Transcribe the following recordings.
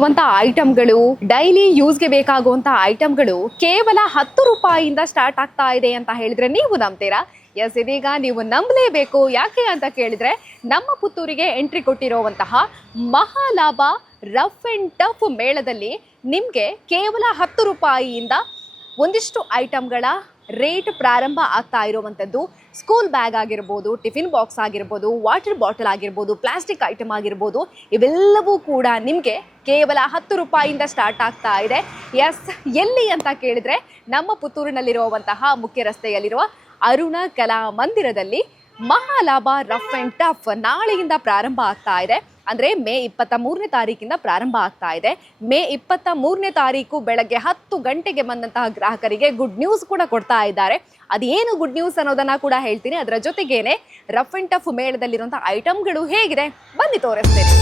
ಬೇಕಾಗುವಂತ ಐಟಮ್ಗಳು, ಡೈಲಿ ಯೂಸ್ಗೆ ಬೇಕಾಗುವಂತ ಐಟಮ್ಗಳು ಕೇವಲ 10 ರೂಪಾಯಿಯಿಂದ ಸ್ಟಾರ್ಟ್ ಆಗ್ತಾ ಇದೆ ಅಂತ ಹೇಳಿದ್ರೆ ನೀವು ನಂಬ್ತೀರಾ? ಎಸ್, ಇದೀಗ ನೀವು ನಂಬಲೇಬೇಕು. ಯಾಕೆ ಅಂತ ಕೇಳಿದ್ರೆ ನಮ್ಮ ಪುತ್ತೂರಿಗೆ ಎಂಟ್ರಿ ಕೊಟ್ಟಿರುವಂತಹ ಮಹಾಲಾಭ ರಫ್ ಅಂಡ್ ಟಫ್ ಮೇಳದಲ್ಲಿ ನಿಮಗೆ ಕೇವಲ 10 ರೂಪಾಯಿಯಿಂದ ಒಂದಿಷ್ಟು ಐಟಮ್ಗಳ ರೇಟ್ ಪ್ರಾರಂಭ ಆಗ್ತಾ ಇರುವಂಥದ್ದು. ಸ್ಕೂಲ್ ಬ್ಯಾಗ್ ಆಗಿರ್ಬೋದು, ಟಿಫಿನ್ ಬಾಕ್ಸ್ ಆಗಿರ್ಬೋದು, ವಾಟರ್ ಬಾಟಲ್ ಆಗಿರ್ಬೋದು, ಪ್ಲಾಸ್ಟಿಕ್ ಐಟಮ್ ಆಗಿರ್ಬೋದು, ಇವೆಲ್ಲವೂ ಕೂಡ ನಿಮಗೆ ಕೇವಲ 10 ರೂಪಾಯಿಯಿಂದ ಸ್ಟಾರ್ಟ್ ಆಗ್ತಾ ಇದೆ. ಎಸ್, ಎಲ್ಲಿ ಅಂತ ಕೇಳಿದ್ರೆ ನಮ್ಮ ಪುತ್ತೂರಿನಲ್ಲಿರುವಂತಹ ಮುಖ್ಯ ರಸ್ತೆಯಲ್ಲಿರುವ ಅರುಣ ಕಲಾ ಮಂದಿರದಲ್ಲಿ ಮಹಾಲಾಭ ರಫ್ ಅಂಡ್ ಟಫ್ ನಾಳೆಯಿಂದ ಪ್ರಾರಂಭ ಆಗ್ತಾ ಇದೆ. ಅಂದರೆ ಮೇ 23ನೇ ತಾರೀಕಿಂದ ಪ್ರಾರಂಭ ಆಗ್ತಾ ಇದೆ. ಮೇ 23ನೇ ತಾರೀಕು ಬೆಳಗ್ಗೆ 10 ಗಂಟೆಗೆ ಬಂದಂತಹ ಗ್ರಾಹಕರಿಗೆ ಗುಡ್ ನ್ಯೂಸ್ ಕೂಡ ಕೊಡ್ತಾ ಇದ್ದಾರೆ. ಅದೇನು ಗುಡ್ ನ್ಯೂಸ್ ಅನ್ನೋದನ್ನ ಕೂಡ ಹೇಳ್ತೀನಿ. ಅದರ ಜೊತೆಗೇನೆ ರಫ್ ಅಂಡ್ ಟಫ್ ಮೇಳದಲ್ಲಿರುವಂತಹ ಐಟಮ್ಗಳು ಹೇಗಿದೆ ಬನ್ನಿ ತೋರಿಸ್ತೇನೆ.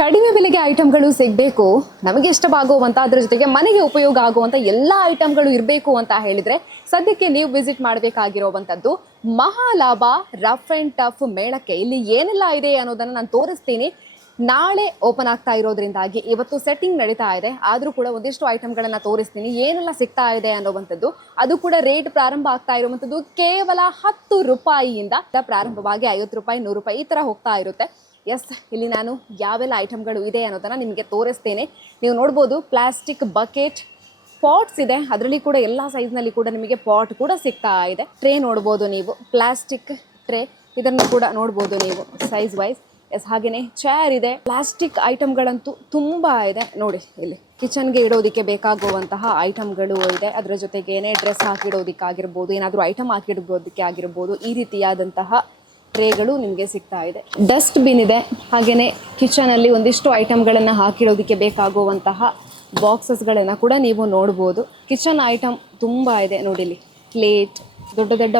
ಕಡಿಮೆ ಬೆಲೆಗೆ ಐಟಮ್ಗಳು ಸಿಗಬೇಕು, ನಮಗೆ ಇಷ್ಟವಾಗುವಂಥ, ಅದರ ಜೊತೆಗೆ ಮನೆಗೆ ಉಪಯೋಗ ಆಗುವಂಥ ಎಲ್ಲ ಐಟಮ್ಗಳು ಇರಬೇಕು ಅಂತ ಹೇಳಿದರೆ ಸದ್ಯಕ್ಕೆ ನೀವು ವಿಸಿಟ್ ಮಾಡಬೇಕಾಗಿರುವಂಥದ್ದು ಮಹಾಲಾಭ ರಫ್ ಆ್ಯಂಡ್ ಟಫ್ ಮೇಳಕ್ಕೆ. ಇಲ್ಲಿ ಏನೆಲ್ಲ ಇದೆ ಅನ್ನೋದನ್ನು ನಾನು ತೋರಿಸ್ತೀನಿ. ನಾಳೆ ಓಪನ್ ಆಗ್ತಾ ಇರೋದ್ರಿಂದಾಗಿ ಇವತ್ತು ಸೆಟ್ಟಿಂಗ್ ನಡೀತಾ ಇದೆ. ಆದರೂ ಕೂಡ ಒಂದಿಷ್ಟು ಐಟಮ್ಗಳನ್ನು ತೋರಿಸ್ತೀನಿ, ಏನೆಲ್ಲ ಸಿಗ್ತಾ ಇದೆ ಅನ್ನೋವಂಥದ್ದು. ಅದು ಕೂಡ ರೇಟ್ ಪ್ರಾರಂಭ ಆಗ್ತಾ ಇರುವಂಥದ್ದು ಕೇವಲ 10 ರೂಪಾಯಿಯಿಂದ ಪ್ರಾರಂಭವಾಗಿ 50 ರೂಪಾಯಿ, 100 ರೂಪಾಯಿ ಈ ಥರ ಹೋಗ್ತಾ ಇರುತ್ತೆ. ಎಸ್, ಇಲ್ಲಿ ನಾನು ಯಾವೆಲ್ಲ ಐಟಮ್ಗಳು ಇದೆ ಅನ್ನೋದನ್ನು ನಿಮಗೆ ತೋರಿಸ್ತೇನೆ. ನೀವು ನೋಡ್ಬೋದು ಪ್ಲಾಸ್ಟಿಕ್ ಬಕೆಟ್, ಪಾಟ್ಸ್ ಇದೆ. ಅದರಲ್ಲಿ ಕೂಡ ಎಲ್ಲ ಸೈಜ್ನಲ್ಲಿ ಕೂಡ ನಿಮಗೆ ಪಾಟ್ ಕೂಡ ಸಿಗ್ತಾ ಇದೆ. ಟ್ರೇ ನೋಡ್ಬೋದು ನೀವು, ಪ್ಲಾಸ್ಟಿಕ್ ಟ್ರೇ, ಇದನ್ನು ಕೂಡ ನೋಡ್ಬೋದು ನೀವು ಸೈಜ್ ವೈಸ್. ಎಸ್, ಹಾಗೆಯೇ ಚೇರ್ ಇದೆ. ಪ್ಲಾಸ್ಟಿಕ್ ಐಟಮ್ಗಳಂತೂ ತುಂಬ ಇದೆ ನೋಡಿ. ಇಲ್ಲಿ ಕಿಚನ್ಗೆ ಇಡೋದಕ್ಕೆ ಬೇಕಾಗುವಂತಹ ಐಟಮ್ಗಳು ಇದೆ. ಅದರ ಜೊತೆಗೇನೆ ಡ್ರೆಸ್ ಹಾಕಿಡೋದಕ್ಕಾಗಿರ್ಬೋದು, ಏನಾದರೂ ಐಟಮ್ ಹಾಕಿಡೋದಕ್ಕೆ ಆಗಿರ್ಬೋದು, ಈ ರೀತಿಯಾದಂತಹ ಟ್ರೇಗಳು ನಿಮಗೆ ಸಿಗ್ತಾ ಇದೆ. ಡಸ್ಟ್ ಬಿನ್ ಇದೆ. ಹಾಗೆಯೇ ಕಿಚನಲ್ಲಿ ಒಂದಿಷ್ಟು ಐಟಮ್ಗಳನ್ನು ಹಾಕಿಡೋದಕ್ಕೆ ಬೇಕಾಗುವಂತಹ ಬಾಕ್ಸಸ್ಗಳನ್ನು ಕೂಡ ನೀವು ನೋಡ್ಬೋದು. ಕಿಚನ್ ಐಟಮ್ ತುಂಬ ಇದೆ ನೋಡಿಲಿ. ಪ್ಲೇಟ್, ದೊಡ್ಡ ದೊಡ್ಡ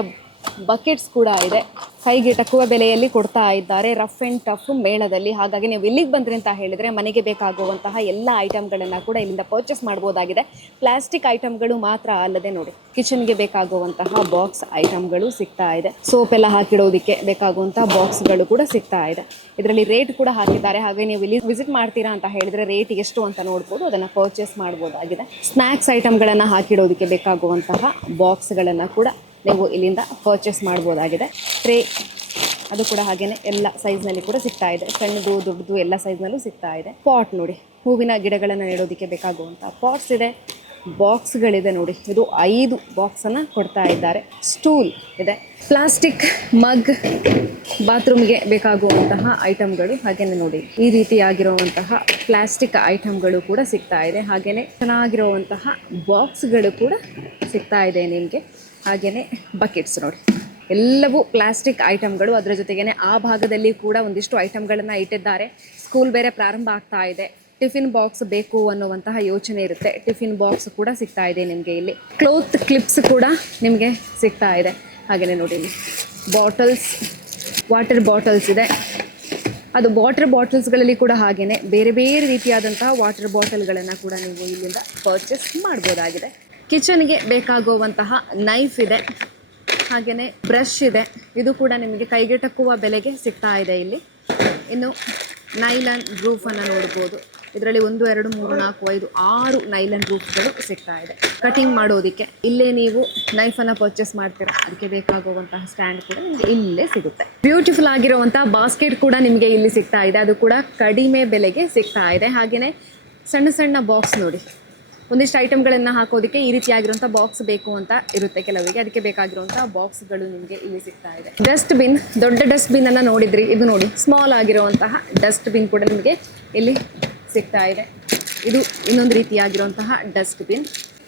ಬಕೆಟ್ಸ್ ಕೂಡ ಇದೆ. ಕೈಗೆ ಟಕುವ ಬೆಲೆಯಲ್ಲಿ ಕೊಡ್ತಾ ಇದ್ದಾರೆ ರಫ್ ಆ್ಯಂಡ್ ಟಫ್ ಮೇಳದಲ್ಲಿ. ಹಾಗಾಗಿ ನೀವು ಇಲ್ಲಿಗೆ ಬಂದ್ರಿ ಅಂತ ಹೇಳಿದರೆ ಮನೆಗೆ ಬೇಕಾಗುವಂತಹ ಎಲ್ಲ ಐಟಮ್ಗಳನ್ನು ಕೂಡ ಇಲ್ಲಿಂದ ಪರ್ಚೇಸ್ ಮಾಡ್ಬೋದಾಗಿದೆ. ಪ್ಲಾಸ್ಟಿಕ್ ಐಟಮ್ಗಳು ಮಾತ್ರ ಅಲ್ಲದೆ ನೋಡಿ, ಕಿಚನ್ಗೆ ಬೇಕಾಗುವಂತಹ ಬಾಕ್ಸ್ ಐಟಮ್ಗಳು ಸಿಗ್ತಾ ಇದೆ. ಸೋಪ್ ಎಲ್ಲ ಹಾಕಿಡೋದಕ್ಕೆ ಬೇಕಾಗುವಂತಹ ಬಾಕ್ಸ್ಗಳು ಕೂಡ ಸಿಗ್ತಾ ಇದೆ. ಇದರಲ್ಲಿ ರೇಟ್ ಕೂಡ ಹಾಕಿದ್ದಾರೆ. ಹಾಗೆ ನೀವು ಇಲ್ಲಿ ವಿಸಿಟ್ ಮಾಡ್ತೀರಾ ಅಂತ ಹೇಳಿದರೆ ರೇಟ್ ಎಷ್ಟು ಅಂತ ನೋಡ್ಬೋದು, ಅದನ್ನು ಪರ್ಚೇಸ್ ಮಾಡ್ಬೋದಾಗಿದೆ. ಸ್ನ್ಯಾಕ್ಸ್ ಐಟಮ್ಗಳನ್ನು ಹಾಕಿಡೋದಕ್ಕೆ ಬೇಕಾಗುವಂತಹ ಬಾಕ್ಸ್ಗಳನ್ನು ಕೂಡ ನೀವು ಇಲ್ಲಿಂದ ಪರ್ಚೇಸ್ ಮಾಡ್ಬೋದಾಗಿದೆ. ಟ್ರೇ ಅದು ಕೂಡ ಹಾಗೇನೆ ಎಲ್ಲ ಸೈಜ್ನಲ್ಲಿ ಕೂಡ ಸಿಗ್ತಾ ಇದೆ. ಸಣ್ಣದು ದೊಡ್ಡದು ಎಲ್ಲ ಸೈಜ್ನಲ್ಲೂ ಸಿಗ್ತಾ ಇದೆ. ಪಾಟ್ ನೋಡಿ, ಹೂವಿನ ಗಿಡಗಳನ್ನು ನೆಡೋದಕ್ಕೆ ಬೇಕಾಗುವಂಥ ಪಾಟ್ಸ್ ಇದೆ. ಬಾಕ್ಸ್ಗಳಿದೆ ನೋಡಿ, ಇದು 5 ಬಾಕ್ಸನ್ನು ಕೊಡ್ತಾ ಇದ್ದಾರೆ. ಸ್ಟೂಲ್ ಇದೆ. ಪ್ಲಾಸ್ಟಿಕ್ ಮಗ್, ಬಾತ್ರೂಮ್ಗೆ ಬೇಕಾಗುವಂತಹ ಐಟಮ್ಗಳು ಹಾಗೇನೆ ನೋಡಿ ಈ ರೀತಿಯಾಗಿರುವಂತಹ ಪ್ಲಾಸ್ಟಿಕ್ ಐಟಮ್ಗಳು ಕೂಡ ಸಿಗ್ತಾ ಇದೆ. ಹಾಗೇನೆ ಚೆನ್ನಾಗಿರುವಂತಹ ಬಾಕ್ಸ್ಗಳು ಕೂಡ ಸಿಗ್ತಾ ಇದೆ ನಿಮಗೆ. ಹಾಗೆಯೇ ಬಕೆಟ್ಸ್ ನೋಡಿ, ಎಲ್ಲವೂ ಪ್ಲಾಸ್ಟಿಕ್ ಐಟಮ್ಗಳು. ಅದರ ಜೊತೆಗೇ ಆ ಭಾಗದಲ್ಲಿ ಕೂಡ ಒಂದಿಷ್ಟು ಐಟಮ್ಗಳನ್ನು ಇಟ್ಟಿದ್ದಾರೆ. ಸ್ಕೂಲ್ ಬೇರೆ ಪ್ರಾರಂಭ ಆಗ್ತಾ ಇದೆ. ಟಿಫಿನ್ ಬಾಕ್ಸ್ ಬೇಕು ಅನ್ನುವಂತಹ ಯೋಚನೆ ಇರುತ್ತೆ. ಟಿಫಿನ್ ಬಾಕ್ಸ್ ಕೂಡ ಸಿಗ್ತಾ ಇದೆ ನಿಮಗೆ ಇಲ್ಲಿ. ಕ್ಲೋತ್ ಕ್ಲಿಪ್ಸ್ ಕೂಡ ನಿಮಗೆ ಸಿಗ್ತಾ ಇದೆ. ಹಾಗೆಯೇ ನೋಡಿ ಇಲ್ಲಿ ಬಾಟಲ್ಸ್, ವಾಟರ್ ಬಾಟಲ್ಸ್ ಇದೆ. ಅದು ವಾಟರ್ ಬಾಟಲ್ಸ್ಗಳಲ್ಲಿ ಕೂಡ ಹಾಗೆಯೇ ಬೇರೆ ಬೇರೆ ರೀತಿಯಾದಂತಹ ವಾಟರ್ ಬಾಟಲ್ಗಳನ್ನು ಕೂಡ ನೀವು ಇಲ್ಲಿಂದ ಪರ್ಚೇಸ್ ಮಾಡ್ಬೋದಾಗಿದೆ. ಕಿಚನ್ಗೆ ಬೇಕಾಗುವಂತಹ ನೈಫ್ ಇದೆ. ಹಾಗೆಯೇ ಬ್ರಷ್ ಇದೆ. ಇದು ಕೂಡ ನಿಮಗೆ ಕೈಗೆ ಟಕ್ಕುವ ಬೆಲೆಗೆ ಸಿಗ್ತಾ ಇದೆ ಇಲ್ಲಿ. ಇನ್ನು ನೈಲಾನ್ ರೂಫನ್ನು ನೋಡ್ಬೋದು. ಇದರಲ್ಲಿ 1, 2, 3, 4, 5, 6 ನೈಲಾನ್ ರೂಫ್ಗಳು ಸಿಗ್ತಾ ಇದೆ. ಕಟಿಂಗ್ ಮಾಡೋದಕ್ಕೆ ಇಲ್ಲೇ ನೀವು ನೈಫನ್ನು ಪರ್ಚೇಸ್ ಮಾಡ್ತೀರಾ, ಅದಕ್ಕೆ ಬೇಕಾಗುವಂತಹ ಸ್ಟ್ಯಾಂಡ್ ಕೂಡ ನಿಮಗೆ ಇಲ್ಲೇ ಸಿಗುತ್ತೆ. ಬ್ಯೂಟಿಫುಲ್ ಆಗಿರುವಂತಹ ಬಾಸ್ಕೆಟ್ ಕೂಡ ನಿಮಗೆ ಇಲ್ಲಿ ಸಿಗ್ತಾ ಇದೆ. ಅದು ಕೂಡ ಕಡಿಮೆ ಬೆಲೆಗೆ ಸಿಗ್ತಾ ಇದೆ. ಹಾಗೆಯೇ ಸಣ್ಣ ಸಣ್ಣ ಬಾಕ್ಸ್ ನೋಡಿ, ಒಂದಿಷ್ಟು ಐಟಮ್ಗಳನ್ನು ಹಾಕೋದಕ್ಕೆ ಈ ರೀತಿಯಾಗಿರುವಂಥ ಬಾಕ್ಸ್ ಬೇಕು ಅಂತ ಇರುತ್ತೆ ಕೆಲವರಿಗೆ. ಅದಕ್ಕೆ ಬೇಕಾಗಿರುವಂಥ ಬಾಕ್ಸ್ಗಳು ನಿಮಗೆ ಇಲ್ಲಿ ಸಿಗ್ತಾ ಇದೆ. ಡಸ್ಟ್ ಬಿನ್, ದೊಡ್ಡ ಡಸ್ಟ್ ಬಿನ್ ಅನ್ನು ನೋಡಿದ್ರಿ, ಇದು ನೋಡಿ ಸ್ಮಾಲ್ ಆಗಿರುವಂತಹ ಡಸ್ಟ್ ಬಿನ್ ಕೂಡ ನಿಮಗೆ ಇಲ್ಲಿ ಸಿಗ್ತಾ ಇದೆ. ಇದು ಇನ್ನೊಂದು ರೀತಿಯಾಗಿರುವಂತಹ ಡಸ್ಟ್ ಬಿನ್.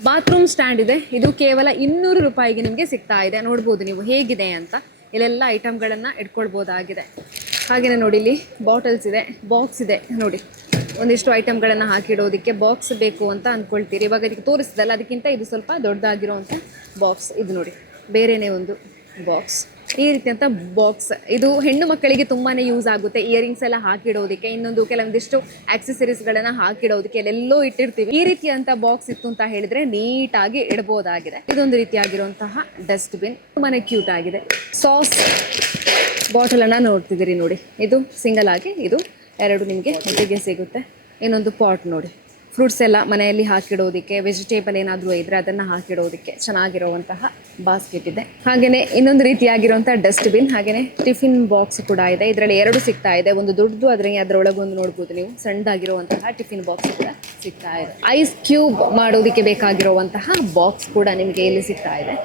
ಬಾತ್ರೂಮ್ ಸ್ಟ್ಯಾಂಡ್ ಇದೆ. ಇದು ಕೇವಲ 200 ರೂಪಾಯಿಗೆ ನಿಮಗೆ ಸಿಗ್ತಾ ಇದೆ. ನೋಡ್ಬೋದು ನೀವು ಹೇಗಿದೆ ಅಂತ. ಇಲ್ಲೆಲ್ಲ ಐಟಮ್ಗಳನ್ನು ಇಟ್ಕೊಳ್ಬೋದಾಗಿದೆ. ಹಾಗೆಯೇ ನೋಡಿ ಇಲ್ಲಿ ಬಾಟಲ್ಸ್ ಇದೆ, ಬಾಕ್ಸ್ ಇದೆ ನೋಡಿ. ಒಂದಿಷ್ಟು ಐಟಮ್ಗಳನ್ನು ಹಾಕಿಡೋದಕ್ಕೆ ಬಾಕ್ಸ್ ಬೇಕು ಅಂತ ಅಂದ್ಕೊಳ್ತೀರಿ. ಇವಾಗ ಇದಕ್ಕೆ ತೋರಿಸಿದಲ್ಲ, ಅದಕ್ಕಿಂತ ಇದು ಸ್ವಲ್ಪ ದೊಡ್ಡದಾಗಿರೋವಂಥ ಬಾಕ್ಸ್. ಇದು ನೋಡಿ ಬೇರೆಯೇ ಒಂದು ಬಾಕ್ಸ್. ಈ ರೀತಿಯಂತ ಬಾಕ್ಸ್, ಇದು ಹೆಣ್ಣು ಮಕ್ಕಳಿಗೆ ತುಂಬಾನೇ ಯೂಸ್ ಆಗುತ್ತೆ. ಇಯರಿಂಗ್ಸ್ ಎಲ್ಲ ಹಾಕಿಡೋದಕ್ಕೆ, ಇನ್ನೊಂದು ಕೆಲವೊಂದಿಷ್ಟು ಆಕ್ಸೆಸರೀಸ್ಗಳನ್ನ ಹಾಕಿಡೋದಕ್ಕೆ ಎಲ್ಲೆಲ್ಲೋ ಇಟ್ಟಿರ್ತೀವಿ. ಈ ರೀತಿಯಂತ ಬಾಕ್ಸ್ ಇತ್ತು ಅಂತ ಹೇಳಿದ್ರೆ ನೀಟಾಗಿ ಇಡಬಹುದಾಗಿದೆ. ಇದೊಂದು ರೀತಿಯಾಗಿರುವಂತಹ ಡಸ್ಟ್ ಬಿನ್, ತುಂಬಾನೇ ಕ್ಯೂಟ್ ಆಗಿದೆ. ಸಾಸ್ ಬಾಟಲ್ ಅನ್ನ ನೋಡ್ತಿದ್ದೀರಿ ನೋಡಿ, ಇದು ಸಿಂಗಲ್ ಆಗಿ ಇದು ಎರಡು ನಿಮಗೆ ಒಟ್ಟಿಗೆ ಸಿಗುತ್ತೆ. ಇನ್ನೊಂದು ಪಾಟ್ ನೋಡಿ, ಫ್ರೂಟ್ಸ್ ಎಲ್ಲ ಮನೆಯಲ್ಲಿ ಹಾಕಿಡೋದಕ್ಕೆ, ವೆಜಿಟೇಬಲ್ ಏನಾದರೂ ಇದ್ರೆ ಅದನ್ನ ಹಾಕಿಡೋದಕ್ಕೆ ಚೆನ್ನಾಗಿರುವಂತಹ ಬಾಸ್ಕೆಟ್ ಇದೆ. ಹಾಗೇನೆ ಇನ್ನೊಂದು ರೀತಿಯಾಗಿರುವಂತಹ ಡಸ್ಟ್ ಬಿನ್, ಹಾಗೇನೆ ಟಿಫಿನ್ ಬಾಕ್ಸ್ ಕೂಡ ಇದೆ. ಇದರಲ್ಲಿ ಎರಡು ಸಿಗ್ತಾ ಇದೆ, ಒಂದು ದೊಡ್ಡದು, ಅದರೊಳಗೊಂದು ನೋಡ್ಬೋದು ನೀವು ಸಣ್ಣದಾಗಿರುವಂತಹ ಟಿಫಿನ್ ಬಾಕ್ಸ್ ಕೂಡ ಸಿಗ್ತಾ ಇದೆ. ಐಸ್ ಕ್ಯೂಬ್ ಮಾಡೋದಕ್ಕೆ ಬೇಕಾಗಿರುವಂತಹ ಬಾಕ್ಸ್ ಕೂಡ ನಿಮಗೆ ಇಲ್ಲಿ ಸಿಗ್ತಾ ಇದೆ.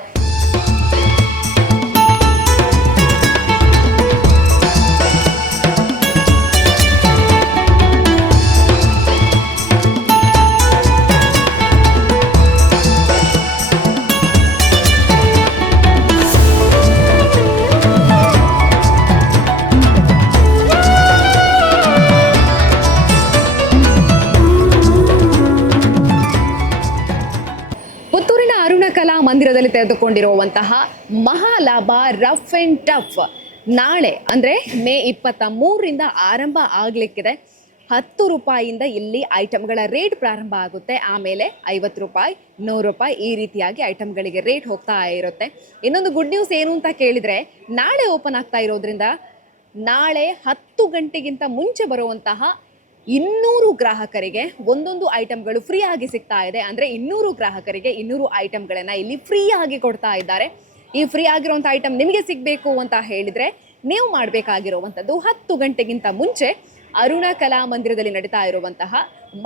ಪುತ್ತೂರಿನ ಅರುಣ ಕಲಾ ಮಂದಿರದಲ್ಲಿ ತೆರೆದುಕೊಂಡಿರುವಂತಹ ಮಹಾಲಾಭ ರಫ್ ಅಂಡ್ ಟಫ್ ನಾಳೆ ಅಂದರೆ ಮೇ 23ರಿಂದ ಆರಂಭ ಆಗಲಿಕ್ಕಿದೆ. 10 ರೂಪಾಯಿಯಿಂದ ಇಲ್ಲಿ ಐಟಮ್ಗಳ ರೇಟ್ ಪ್ರಾರಂಭ ಆಗುತ್ತೆ. ಆಮೇಲೆ 50 ರೂಪಾಯಿ, 100 ರೂಪಾಯಿ ಈ ರೀತಿಯಾಗಿ ಐಟಮ್ಗಳಿಗೆ ರೇಟ್ ಹೋಗ್ತಾ ಇರುತ್ತೆ. ಇನ್ನೊಂದು ಗುಡ್ ನ್ಯೂಸ್ ಏನು ಅಂತ ಕೇಳಿದರೆ, ನಾಳೆ ಓಪನ್ ಆಗ್ತಾ ಇರೋದ್ರಿಂದ ನಾಳೆ 10 ಗಂಟೆಗಿಂತ ಮುಂಚೆ ಬರುವಂತಹ 200 ಗ್ರಾಹಕರಿಗೆ ಒಂದೊಂದು ಐಟಮ್ಗಳು ಫ್ರೀ ಆಗಿ ಸಿಗ್ತಾ ಇದೆ. ಅಂದರೆ 200 ಗ್ರಾಹಕರಿಗೆ 200 ಐಟಮ್ಗಳನ್ನು ಇಲ್ಲಿ ಫ್ರೀ ಆಗಿ ಕೊಡ್ತಾ ಇದ್ದಾರೆ. ಈ ಫ್ರೀ ಆಗಿರುವಂಥ ಐಟಮ್ ನಿಮಗೆ ಸಿಗಬೇಕು ಅಂತ ಹೇಳಿದರೆ ನೀವು ಮಾಡಬೇಕಾಗಿರುವಂಥದ್ದು 10 ಗಂಟೆಗಿಂತ ಮುಂಚೆ ಅರುಣ ಕಲಾ ಮಂದಿರದಲ್ಲಿ ನಡೀತಾ ಇರುವಂತಹ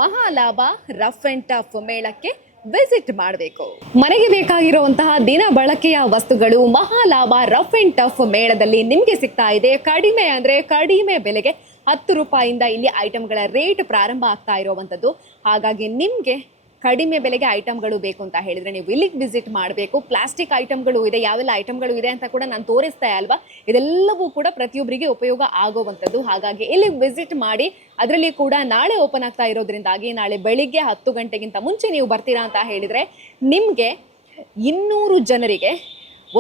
ಮಹಾಲಾಭ ರಫ್ ಅಂಡ್ ಟಫ್ ಮೇಳಕ್ಕೆ ವಿಸಿಟ್ ಮಾಡಬೇಕು. ಮನೆಗೆ ಬೇಕಾಗಿರುವಂತಹ ದಿನ ಬಳಕೆಯ ವಸ್ತುಗಳು ಮಹಾಲಾಭ ರಫ್ ಅಂಡ್ ಟಫ್ ಮೇಳದಲ್ಲಿ ನಿಮಗೆ ಸಿಗ್ತಾ ಇದೆ. ಕಡಿಮೆ ಅಂದರೆ ಕಡಿಮೆ ಬೆಲೆಗೆ 10 ರೂಪಾಯಿಯಿಂದ ಇಲ್ಲಿ ಐಟಮ್ಗಳ ರೇಟ್ ಪ್ರಾರಂಭ ಆಗ್ತಾ ಇರುವಂಥದ್ದು. ಹಾಗಾಗಿ ನಿಮಗೆ ಕಡಿಮೆ ಬೆಲೆಗೆ ಐಟಮ್ಗಳು ಬೇಕು ಅಂತ ಹೇಳಿದರೆ ನೀವು ಇಲ್ಲಿಗೆ ವಿಸಿಟ್ ಮಾಡಬೇಕು. ಪ್ಲಾಸ್ಟಿಕ್ ಐಟಮ್ಗಳು ಇದೆ, ಯಾವೆಲ್ಲ ಐಟಮ್ಗಳು ಇದೆ ಅಂತ ಕೂಡ ನಾನು ತೋರಿಸ್ತಾ ಅಲ್ವಾ, ಇದೆಲ್ಲವೂ ಕೂಡ ಪ್ರತಿಯೊಬ್ಬರಿಗೆ ಉಪಯೋಗ ಆಗುವಂಥದ್ದು. ಹಾಗಾಗಿ ಇಲ್ಲಿಗೆ ವಿಸಿಟ್ ಮಾಡಿ. ಅದರಲ್ಲಿ ಕೂಡ ನಾಳೆ ಓಪನ್ ಆಗ್ತಾ ಇರೋದ್ರಿಂದಾಗಿ ನಾಳೆ ಬೆಳಿಗ್ಗೆ 10 ಗಂಟೆಗಿಂತ ಮುಂಚೆ ನೀವು ಬರ್ತೀರಾ ಅಂತ ಹೇಳಿದರೆ ನಿಮಗೆ 200 ಜನರಿಗೆ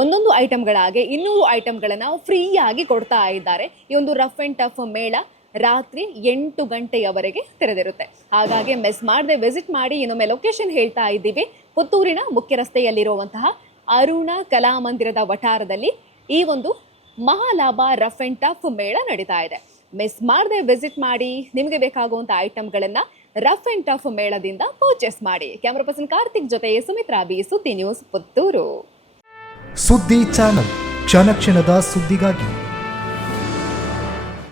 ಒಂದೊಂದು ಐಟಮ್ಗಳಾಗಿ 200 ಐಟಮ್ಗಳನ್ನು ಫ್ರೀಯಾಗಿ ಕೊಡ್ತಾ ಇದ್ದಾರೆ. ಈ ಒಂದು ರಫ್ ಆ್ಯಂಡ್ ಟಫ್ ಮೇಳ ರಾತ್ರಿ 8 ಗಂಟೆಯವರೆಗೆ ತೆರೆದಿರುತ್ತೆ. ಹಾಗಾಗಿ ಮಿಸ್ ಮಾಡದೆ ವಿಸಿಟ್ ಮಾಡಿ. ಇನ್ನೊಮ್ಮೆ ಲೊಕೇಶನ್ ಹೇಳ್ತಾ ಇದ್ದೀವಿ, ಪುತ್ತೂರಿನ ಮುಖ್ಯ ರಸ್ತೆಯಲ್ಲಿರುವಂತಹ ಅರುಣ ಕಲಾ ಮಂದಿರದ ವಠಾರದಲ್ಲಿ ಈ ಒಂದು ಮಹಾಲಾಭ ರಫ್ ಆ್ಯಂಡ್ ಟಫ್ ಮೇಳ ನಡೀತಾ ಇದೆ. ಮಿಸ್ ಮಾಡದೆ ವಿಸಿಟ್ ಮಾಡಿ. ನಿಮಗೆ ಬೇಕಾಗುವಂಥ ಐಟಮ್ಗಳನ್ನು ರಫ್ ಆ್ಯಂಡ್ ಟಫ್ ಮೇಳದಿಂದ ಪರ್ಚೇಸ್ ಮಾಡಿ. ಕ್ಯಾಮರಾ ಪರ್ಸನ್ ಕಾರ್ತಿಕ್ ಜೊತೆ ಸುಮಿತ್ರಾ ಬಿ, ಸುದ್ದಿ ನ್ಯೂಸ್, ಪುತ್ತೂರು. ಸುದ್ದಿ ಚಾನಲ್, ಕ್ಷಣ ಕ್ಷಣದ ಸುದ್ದಿಗಾಗಿ.